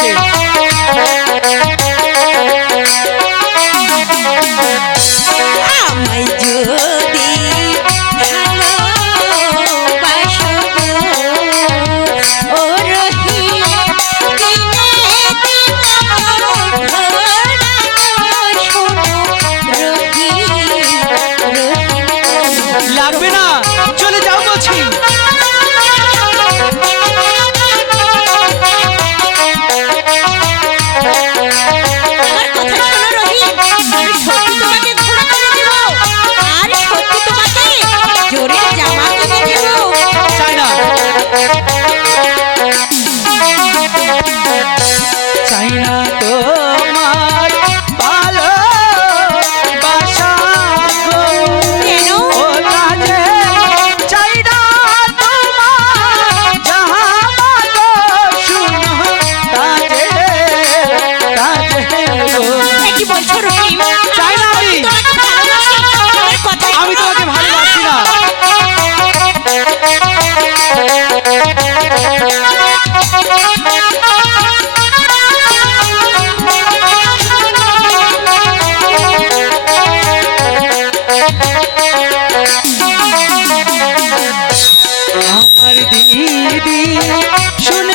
King. Sure.